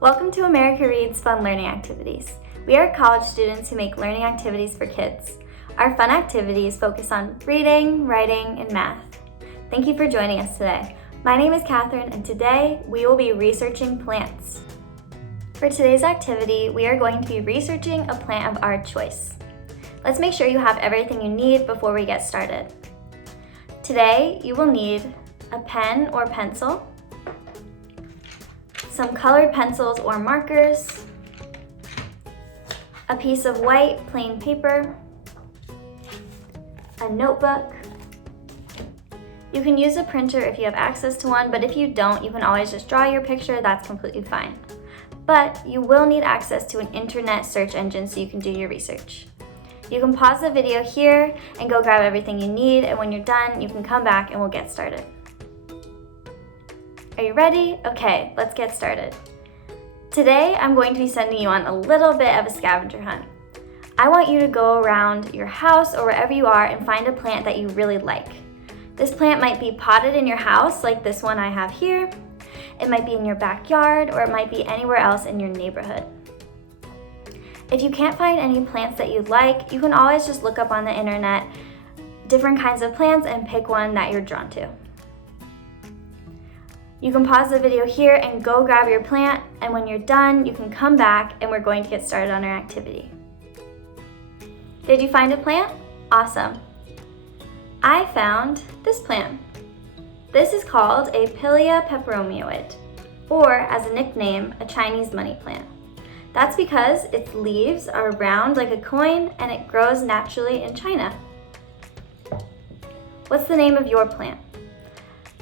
Welcome to America Reads Fun Learning Activities. We are college students who make learning activities for kids. Our fun activities focus on reading, writing, and math. Thank you for joining us today. My name is Catherine, and today we will be researching plants. For today's activity, we are going to be researching a plant of our choice. Let's make sure you have everything you need before we get started. Today, you will need a pen or pencil, some colored pencils or markers, a piece of white plain paper, a notebook. You can use a printer if you have access to one, but if you don't, you can always just draw your picture, that's completely fine. But you will need access to an internet search engine so you can do your research. You can pause the video here and go grab everything you need, and when you're done, you can come back and we'll get started. Are you ready? Okay, let's get started. Today, I'm going to be sending you on a little bit of a scavenger hunt. I want you to go around your house or wherever you are and find a plant that you really like. This plant might be potted in your house, like this one I have here. It might be in your backyard, or it might be anywhere else in your neighborhood. If you can't find any plants that you like, you can always just look up on the internet different kinds of plants and pick one that you're drawn to. You can pause the video here and go grab your plant, and when you're done, you can come back and we're going to get started on our activity. Did you find a plant? Awesome. I found this plant. This is called a Pilea peperomioid, or as a nickname, a Chinese money plant. That's because its leaves are round like a coin and it grows naturally in China. What's the name of your plant?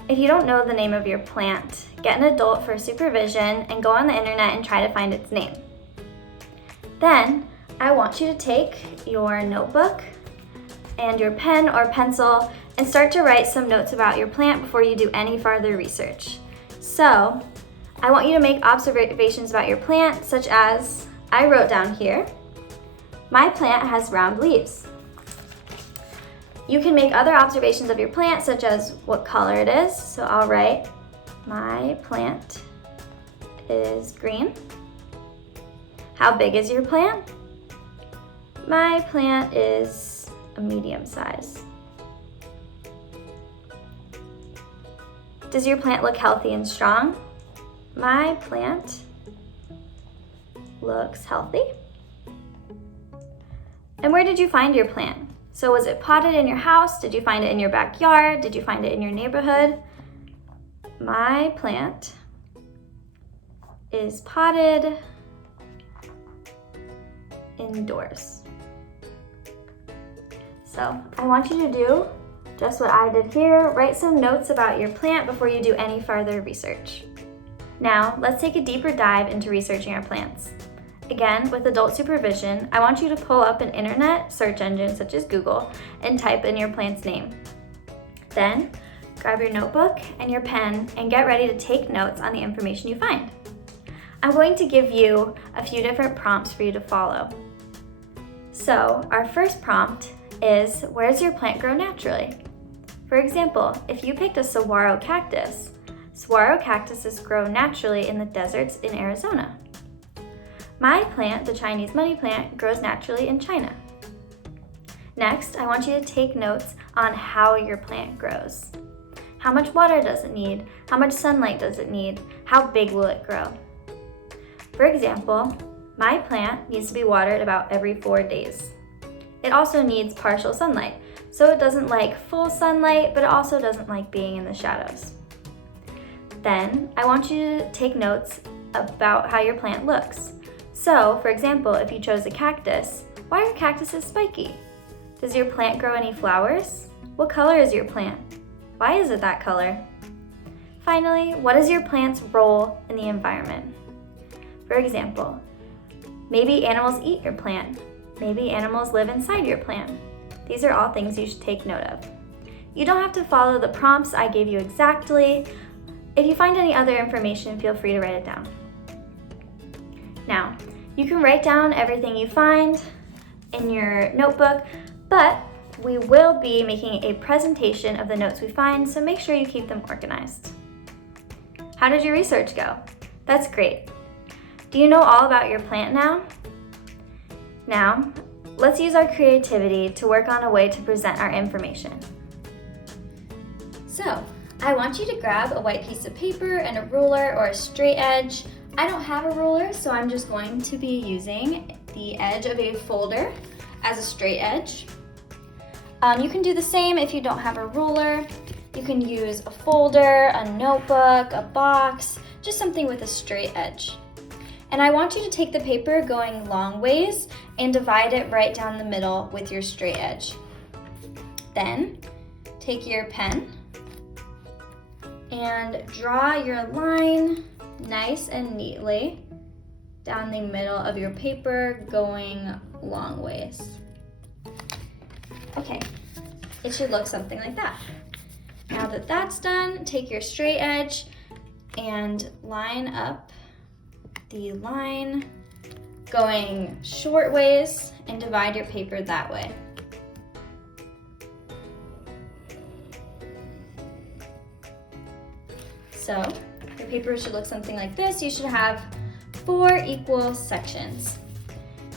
If you don't know the name of your plant, get an adult for supervision and go on the internet and try to find its name. Then, I want you to take your notebook and your pen or pencil and start to write some notes about your plant before you do any further research. So, I want you to make observations about your plant, such as, I wrote down here, my plant has round leaves. You can make other observations of your plant, such as what color it is. So I'll write, my plant is green. How big is your plant? My plant is a medium size. Does your plant look healthy and strong? My plant looks healthy. And where did you find your plant? So was it potted in your house? Did you find it in your backyard? Did you find it in your neighborhood? My plant is potted indoors. So I want you to do just what I did here. Write some notes about your plant before you do any further research. Now, let's take a deeper dive into researching our plants. Again, with adult supervision, I want you to pull up an internet search engine such as Google and type in your plant's name. Then, grab your notebook and your pen and get ready to take notes on the information you find. I'm going to give you a few different prompts for you to follow. So, our first prompt is, where does your plant grow naturally? For example, if you picked a saguaro cactus, saguaro cactuses grow naturally in the deserts in Arizona. My plant, the Chinese money plant, grows naturally in China. Next, I want you to take notes on how your plant grows. How much water does it need? How much sunlight does it need? How big will it grow? For example, my plant needs to be watered about every 4 days. It also needs partial sunlight, so it doesn't like full sunlight, but it also doesn't like being in the shadows. Then, I want you to take notes about how your plant looks. So, for example, if you chose a cactus, why are cactuses spiky? Does your plant grow any flowers? What color is your plant? Why is it that color? Finally, what is your plant's role in the environment? For example, maybe animals eat your plant. Maybe animals live inside your plant. These are all things you should take note of. You don't have to follow the prompts I gave you exactly. If you find any other information, feel free to write it down. Now, you can write down everything you find in your notebook, but we will be making a presentation of the notes we find, so make sure you keep them organized. How did your research go? That's great. Do you know all about your plant now? Now, let's use our creativity to work on a way to present our information. So, I want you to grab a white piece of paper and a ruler or a straight edge. I don't have a ruler, so I'm just going to be using the edge of a folder as a straight edge. You can do the same if you don't have a ruler. You can use a folder, a notebook, a box, just something with a straight edge. And I want you to take the paper going long ways and divide it right down the middle with your straight edge. Then, take your pen and draw your line nice and neatly down the middle of your paper going long ways. Okay, it should look something like that. Now that that's done, take your straight edge and line up the line going short ways and divide your paper that way. So your paper should look something like this. You should have 4 equal sections.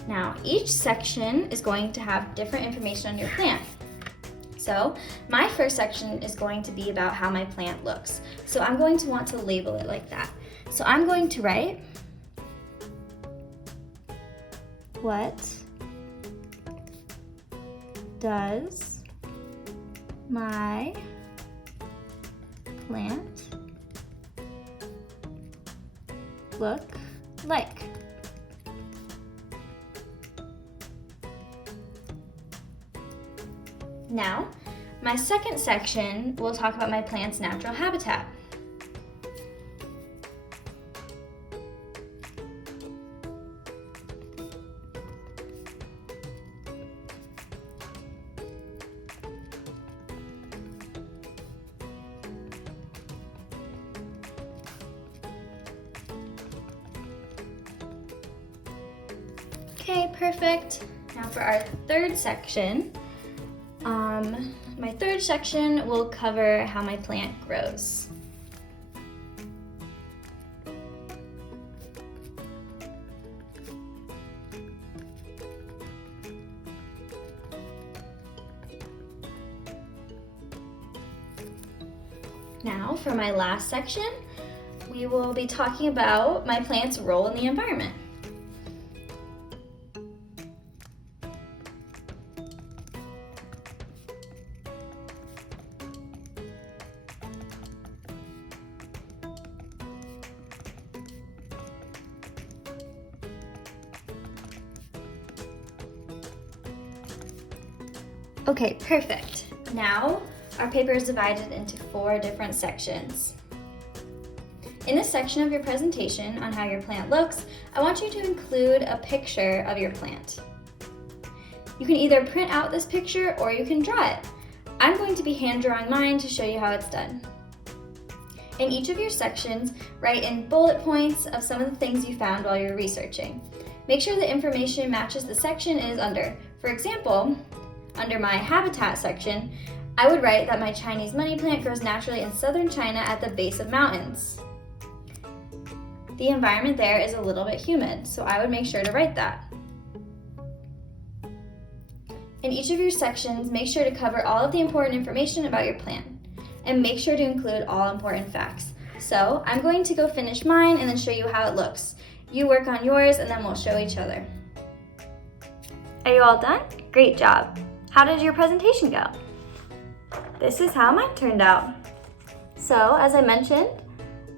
Now, each section is going to have different information on your plant. So, my first section is going to be about how my plant looks. So I'm going to want to label it like that. So I'm going to write, what does my plant look like? Now, my second section will talk about my plant's natural habitat. Okay, perfect. Now for our third section, my third section will cover how my plant grows. Now for my last section, we will be talking about my plant's role in the environment. Okay, perfect. Now, our paper is divided into 4 different sections. In this section of your presentation on how your plant looks, I want you to include a picture of your plant. You can either print out this picture or you can draw it. I'm going to be hand drawing mine to show you how it's done. In each of your sections, write in bullet points of some of the things you found while you're researching. Make sure the information matches the section it is under. For example, under my habitat section, I would write that my Chinese money plant grows naturally in southern China at the base of mountains. The environment there is a little bit humid, so I would make sure to write that. In each of your sections, make sure to cover all of the important information about your plant, and make sure to include all important facts. So I'm going to go finish mine and then show you how it looks. You work on yours and then we'll show each other. Are you all done? Great job. How did your presentation go? This is how mine turned out. So, as I mentioned,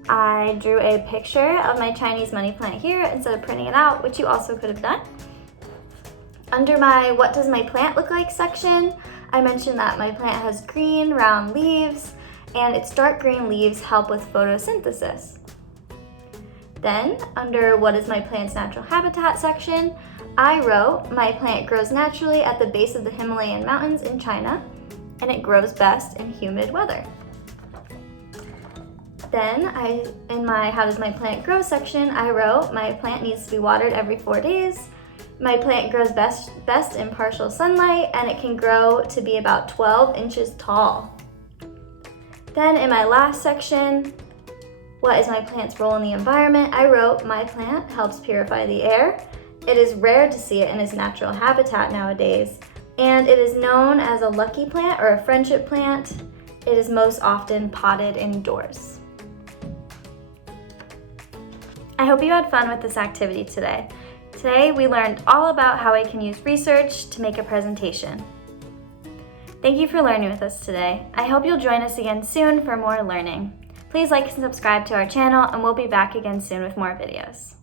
I drew a picture of my Chinese money plant here instead of printing it out, which you also could have done. Under my what does my plant look like section, I mentioned that my plant has green, round leaves, and its dark green leaves help with photosynthesis. Then, under what is my plant's natural habitat section, I wrote, my plant grows naturally at the base of the Himalayan mountains in China, and it grows best in humid weather. Then, in my how does my plant grow section, I wrote, my plant needs to be watered every 4 days. My plant grows best in partial sunlight, and it can grow to be about 12 inches tall. Then in my last section, What is my plant's role in the environment? I wrote, my plant helps purify the air. It is rare to see it in its natural habitat nowadays, and it is known as a lucky plant or a friendship plant. It is most often potted indoors. I hope you had fun with this activity today. Today we learned all about how I can use research to make a presentation. Thank you for learning with us today. I hope you'll join us again soon for more learning. Please like and subscribe to our channel, and we'll be back again soon with more videos.